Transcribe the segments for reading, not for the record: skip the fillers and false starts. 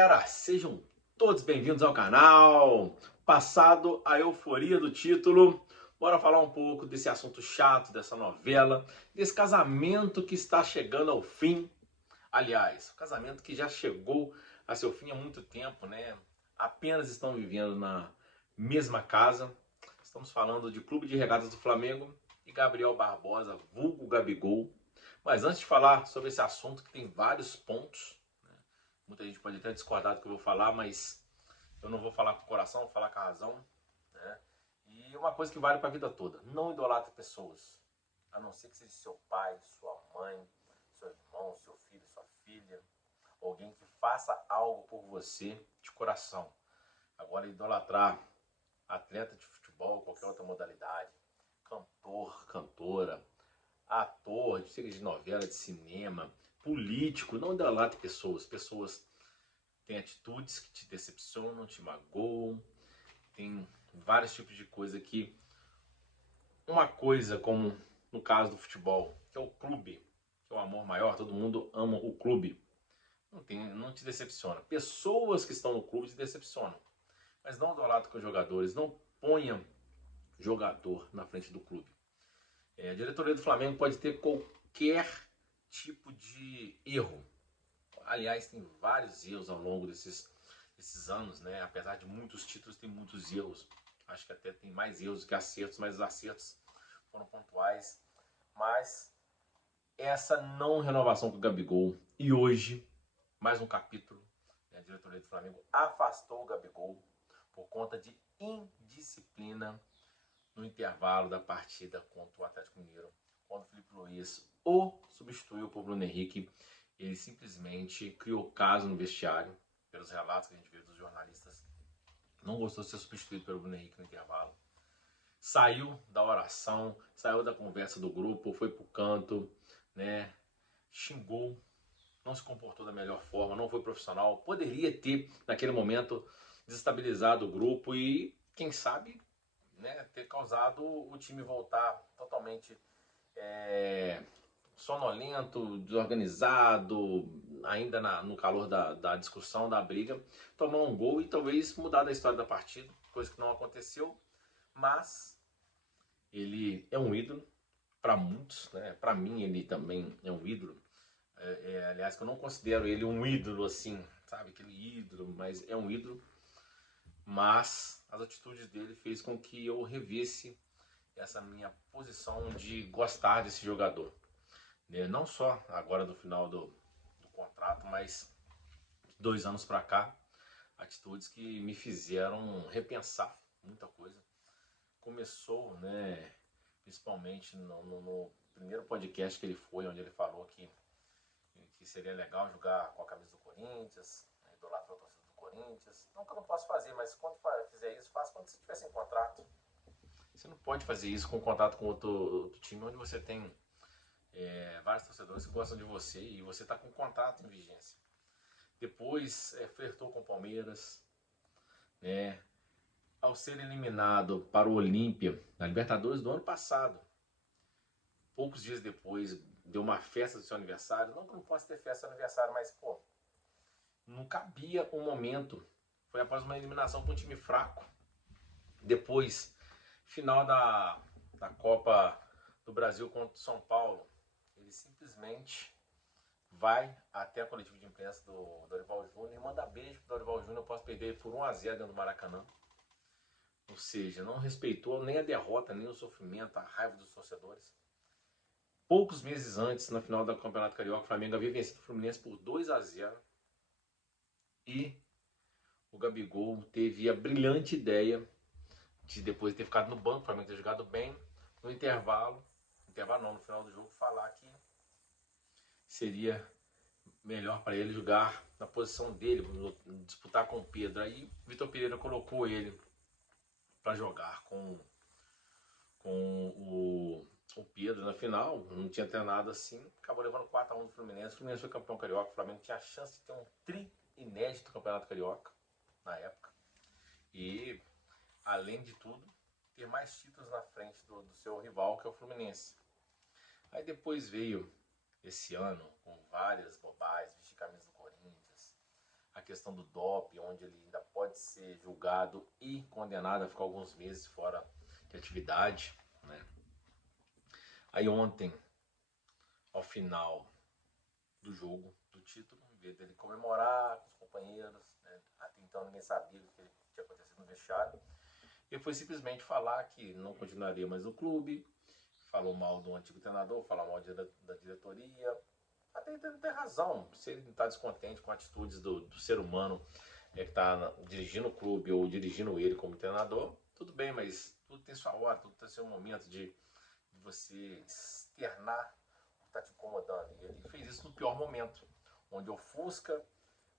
galera, sejam todos bem-vindos ao canal. Passado a euforia do título, bora falar um pouco desse assunto chato, dessa novela, desse casamento que está chegando ao fim. Aliás, o casamento que já chegou a seu fim há muito tempo, né? Apenas estão vivendo na mesma casa. Estamos falando de Clube de Regatas do Flamengo e Gabriel Barbosa, vulgo Gabigol. Mas antes de falar sobre esse assunto que tem vários pontos, muita gente pode até discordar do que eu vou falar, mas eu não vou falar com o coração, vou falar com a razão, né? E uma coisa que vale para a vida toda: não idolatre pessoas, a não ser que seja seu pai, sua mãe, seu irmão, seu filho, sua filha, alguém que faça algo por você de coração. Agora, idolatrar atleta de futebol, qualquer outra modalidade, cantor, cantora, ator, seja de novela, de cinema, político, não idolatre pessoas. Pessoas têm atitudes que te decepcionam, te magoam, tem vários tipos de coisa que... Uma coisa como no caso do futebol, que é o clube, que é o amor maior, todo mundo ama o clube, não te decepciona. Pessoas que estão no clube te decepcionam, mas não idolatre com os jogadores, não ponha jogador na frente do clube. A diretoria do Flamengo pode ter qualquer tipo de erro. Aliás, tem vários erros ao longo desses anos, né? Apesar de muitos títulos, tem muitos erros. Acho que até tem mais erros que acertos, mas os acertos foram pontuais. Mas essa não renovação com o Gabigol, e hoje, mais um capítulo, né? A diretoria do Flamengo afastou o Gabigol por conta de indisciplina no intervalo da partida contra o Atlético Mineiro, quando o Felipe Luiz o substituiu por Bruno Henrique. Ele simplesmente criou caso no vestiário, pelos relatos que a gente viu dos jornalistas. Não gostou de ser substituído pelo Bruno Henrique no intervalo. Saiu da oração, saiu da conversa do grupo, foi pro canto, né? Xingou, não se comportou da melhor forma, não foi profissional. Poderia ter, naquele momento, desestabilizado o grupo e, quem sabe, né, ter causado o time voltar totalmente sonolento, desorganizado, ainda no calor da discussão, da briga, tomar um gol e talvez mudar a história da partida, coisa que não aconteceu, mas ele é um ídolo para muitos, né? Para mim ele também é um ídolo. Aliás, que eu não considero ele um ídolo assim, sabe, aquele ídolo, mas é um ídolo. Mas as atitudes dele fez com que eu revisse essa minha posição de gostar desse jogador. Não só agora do final do contrato, mas 2 anos para cá, atitudes que me fizeram repensar muita coisa. Começou, né, principalmente no primeiro podcast que ele foi, onde ele falou que seria legal jogar com a camisa do Corinthians, idolatrar a torcida do Corinthians. Não que eu não posso fazer, mas quando fizer isso, faça quando você estiver sem contrato. Você não pode fazer isso com contrato com outro time onde você tem vários torcedores que gostam de você e você está com um contrato em vigência. Depois flertou com o Palmeiras, né? Ao ser eliminado para o Olímpia na Libertadores do ano passado, poucos dias depois deu uma festa do seu aniversário. Não que não possa ter festa do aniversário, mas pô, não cabia um momento. Foi após uma eliminação com um time fraco. Depois, final da Copa do Brasil contra o São Paulo, ele simplesmente vai até a coletiva de imprensa do Dorival Júnior e manda beijo pro Dorival Júnior após perder por 1-0 dentro do Maracanã. Ou seja, não respeitou nem a derrota, nem o sofrimento, a raiva dos torcedores. Poucos meses antes, na final do Campeonato Carioca, o Flamengo havia vencido o Fluminense por 2-0. E o Gabigol teve a brilhante ideia de, depois de ter ficado no banco, o Flamengo ter jogado bem, no intervalo não, no final do jogo, falar que seria melhor para ele jogar na posição dele, disputar com o Pedro. Aí Vitor Pereira colocou ele para jogar com o Pedro na final. Não tinha treinado assim, acabou levando 4-1 do Fluminense. O Fluminense foi campeão carioca. O Flamengo tinha a chance de ter um tri inédito do Campeonato Carioca na época. E, além de tudo, ter mais títulos na frente do seu rival, que é o Fluminense. Aí depois veio esse ano com várias bobagens, vestir camisa do Corinthians, a questão do doping, onde ele ainda pode ser julgado e condenado a ficar alguns meses fora de atividade, né? Aí ontem, ao final do jogo, do título, em vez dele comemorar com os companheiros, né? Até então ninguém sabia o que tinha acontecido no vestiário, ele foi simplesmente falar que não continuaria mais no clube, falou mal do antigo treinador, falou mal da diretoria. Até ele tem razão, se ele está descontente com atitudes do ser humano que está dirigindo o clube ou dirigindo ele como treinador, tudo bem, mas tudo tem sua hora, tudo tem seu momento de você externar o que está te incomodando. E ele fez isso no pior momento, onde ofusca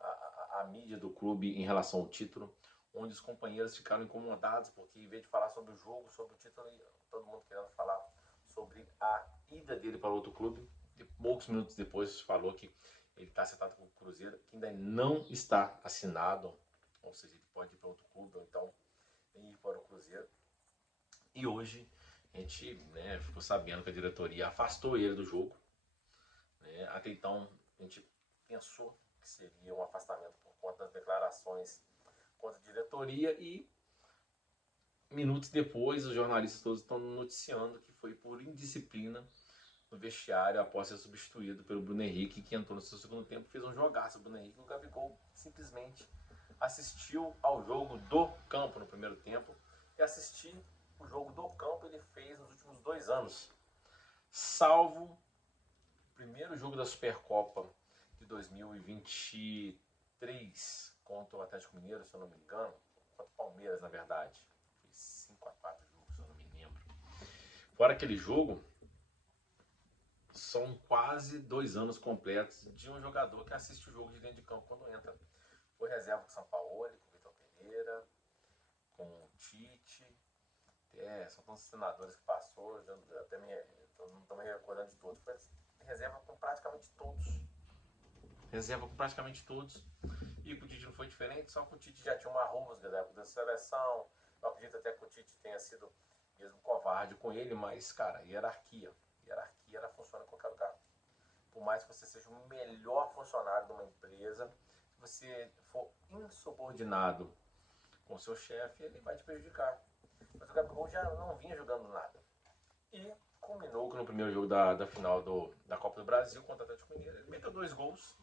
a mídia do clube em relação ao título, onde os companheiros ficaram incomodados, porque em vez de falar sobre o jogo, sobre o título, todo mundo querendo falar sobre a ida dele para outro clube. E poucos minutos depois falou que ele está acertado com o Cruzeiro, que ainda não está assinado, ou seja, ele pode ir para outro clube, ou então ir para o Cruzeiro. E hoje a gente, né, ficou sabendo que a diretoria afastou ele do jogo, né? Até então a gente pensou que seria um afastamento por conta das declarações contra a diretoria, e minutos depois os jornalistas todos estão noticiando que foi por indisciplina no vestiário após ser substituído pelo Bruno Henrique, que entrou no seu segundo tempo e fez um jogaço. O Bruno Henrique, o Gabigol simplesmente assistiu ao jogo do campo no primeiro tempo, e assistir o jogo do campo ele fez nos últimos 2 anos, salvo o primeiro jogo da Supercopa de 2023 contra o Atlético Mineiro, se eu não me engano, contra o Palmeiras, na verdade. Foi 5-4 jogos, se eu não me lembro. Fora aquele jogo, são quase 2 anos completos de um jogador que assiste o jogo de dentro de campo quando entra. Foi reserva com o Sampaoli, com o Vitor Pereira, com o Tite. São tantos treinadores que passou, já até não estou me recordando de todos. Foi reserva com praticamente todos. Reserva com praticamente todos. E com o Tite não foi diferente, só que o Tite já tinha uma rusga da época da seleção. Eu acredito até que o Tite tenha sido mesmo covarde com ele, mas, cara, hierarquia. Hierarquia ela funciona em qualquer lugar. Por mais que você seja o melhor funcionário de uma empresa, se você for insubordinado com o seu chefe, ele vai te prejudicar. Mas o Gabigol já não vinha jogando nada. E culminou que no primeiro jogo da final da Copa do Brasil contra o Atlético Mineiro, ele meteu 2 gols,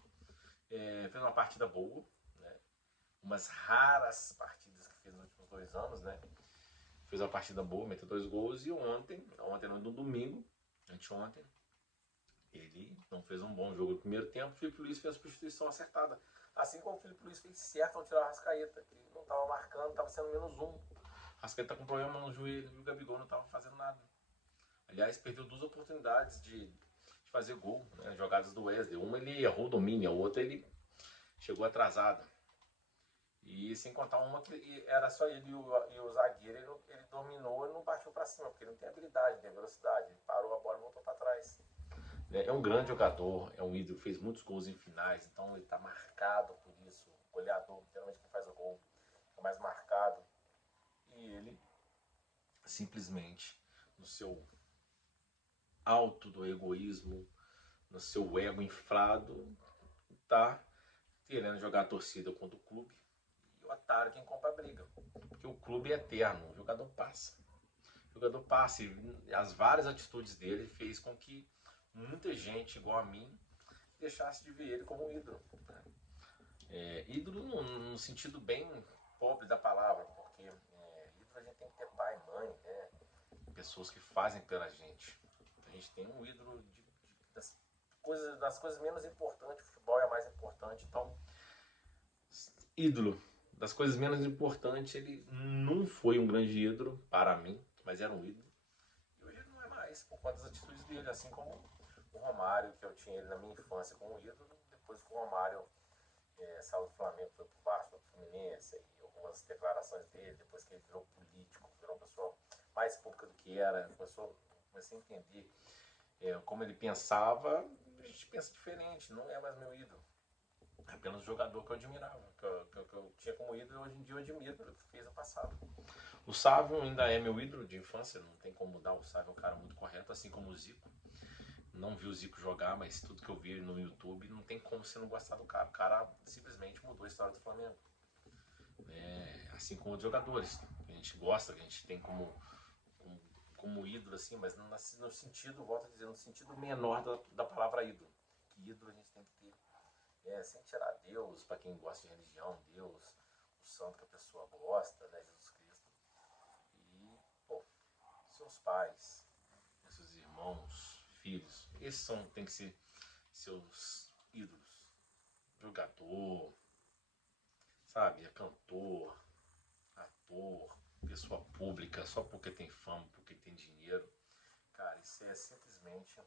fez uma partida boa, né? Umas raras partidas que fez nos últimos 2 anos, né? Fez uma partida boa, meteu 2 gols, e ontem no domingo, anteontem, ele não fez um bom jogo no primeiro tempo. O Filipe Luís fez a substituição acertada. Assim como o Filipe Luís fez certo ao tirar o Arrascaeta, que não estava marcando, estava sendo -1. O Arrascaeta tá com problema no joelho e o Gabigol não estava fazendo nada. Aliás, perdeu 2 oportunidades de fazer gol, né? Jogadas do Wesley. Uma ele errou o domínio, a outra ele chegou atrasado. E sem contar uma que era só ele e o zagueiro, ele dominou e não baixou para cima, porque ele não tem habilidade, não tem velocidade. Ele parou a bola e voltou para trás. É um grande jogador, é um ídolo, fez muitos gols em finais, então ele está marcado por isso. O goleador, geralmente quem faz o gol, é mais marcado. E ele, simplesmente, no seu alto do egoísmo, no seu ego inflado, tá querendo jogar a torcida contra o clube. E o otário quem compra a briga. Porque o clube é eterno, o jogador passa. O jogador passa, e as várias atitudes dele fez com que muita gente, igual a mim, deixasse de ver ele como um ídolo. Né? Ídolo no sentido bem pobre da palavra, porque ídolo a gente tem que ter pai, mãe, né? Pessoas que fazem pela gente. A gente tem um ídolo das coisas menos importantes, o futebol é a mais importante, então ídolo das coisas menos importantes, ele não foi um grande ídolo para mim, mas era um ídolo. E hoje ele não é mais, por conta das atitudes dele, assim como o Romário, que eu tinha ele na minha infância como ídolo, depois que o Romário saiu do Flamengo, foi pro Vasco, foi pro Fluminense, e algumas declarações dele, depois que ele virou político, virou uma pessoa mais pública do que era, comecei a entender como ele pensava. A gente pensa diferente, não é mais meu ídolo. É apenas o jogador que eu admirava, que eu tinha como ídolo, e hoje em dia eu admiro pelo que fez no passado. O Sávio ainda é meu ídolo de infância, não tem como mudar. O Sávio é um cara muito correto, assim como o Zico. não vi o Zico jogar, mas tudo que eu vi no YouTube, não tem como você não gostar do cara. O cara simplesmente mudou a história do Flamengo. Assim como os jogadores, que a gente gosta, que a gente tem como ídolo, assim, mas no sentido, volto a dizer, no sentido menor da palavra ídolo. Que ídolo a gente tem que ter. Sem tirar Deus, para quem gosta de religião, Deus, o santo que a pessoa gosta, né, Jesus Cristo. E, pô, seus pais, seus irmãos, filhos, esses tem que ser seus ídolos. Jogador, sabe, é cantor, ator, pessoa pública, só porque tem fama, porque tem dinheiro. Cara, isso é simplesmente,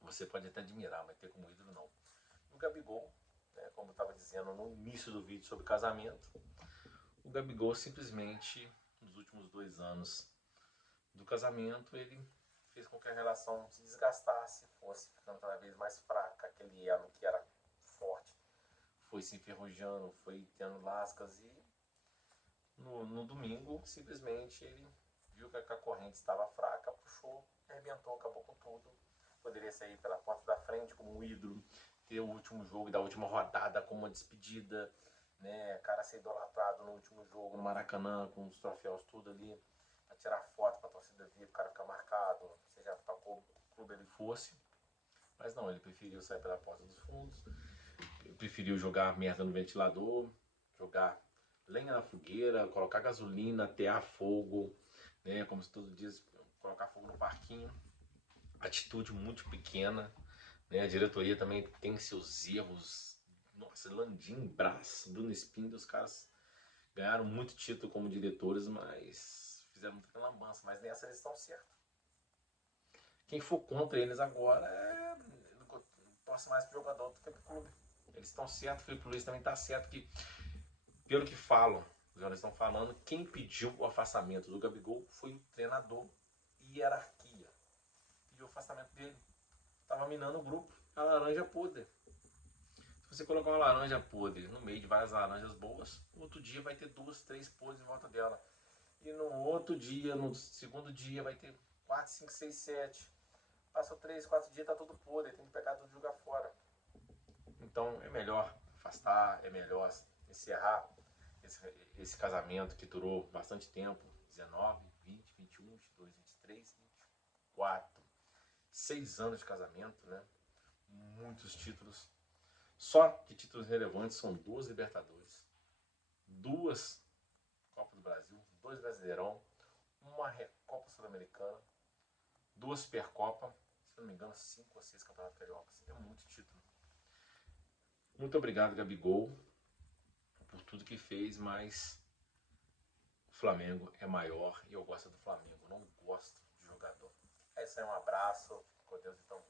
você pode até admirar, mas ter como ídolo não. O Gabigol, né, como eu estava dizendo no início do vídeo sobre casamento, o Gabigol simplesmente, nos últimos 2 anos do casamento, ele fez com que a relação se desgastasse, fosse ficando cada vez mais fraca, aquele elo que era forte foi se enferrujando, foi tendo lascas e no domingo simplesmente ele viu que a corrente estava fraca, puxou, arrebentou, acabou com tudo. Poderia sair pela porta da frente como um ídolo, ter o último jogo da última rodada como uma despedida, né? Cara ser idolatrado no último jogo no Maracanã com os troféus tudo ali, pra tirar foto pra torcida vir, o cara ficar marcado, seja pra qual clube ele fosse. Mas não, ele preferiu sair pela porta dos fundos, ele preferiu jogar merda no ventilador, jogar lenha na fogueira, colocar gasolina, atear fogo, né? Como se todo dia colocar fogo no parquinho. Atitude muito pequena, né? A diretoria também tem seus erros. Nossa, Landim, Brás, Bruno Espíndola, os caras ganharam muito título como diretores, mas fizeram muita lambança. Mas nessa eles estão certos. Quem for contra eles agora torce mais pro jogador do que pro clube. Eles estão certos, o Felipe Luiz também está certo que, pelo que falam, os jornalistas estão falando, quem pediu o afastamento do Gabigol foi o treinador e hierarquia. Pediu o afastamento dele. Estava minando o grupo. A laranja podre. Se você colocar uma laranja podre no meio de várias laranjas boas, no outro dia vai ter 2, 3 podres em volta dela. E no outro dia, no segundo dia, vai ter 4, 5, 6, 7. Passou 3, 4 dias, tá tudo podre, tem que pegar tudo e jogar fora. Então é melhor afastar, é melhor encerrar esse casamento que durou bastante tempo, 19, 20, 21, 22, 23, 24, 6 anos de casamento, né? Muitos títulos. Só de títulos relevantes são 2 Libertadores, 2 Copa do Brasil, 2 Brasileirão, uma Recopa Sul-Americana, 2 Supercopa, se não me engano 5 ou 6 Campeonatos Cariocas. É muito título. Muito obrigado, Gabigol, por tudo que fez, mas o Flamengo é maior e eu gosto do Flamengo, não gosto de jogador. É isso aí, um abraço, com Deus, então.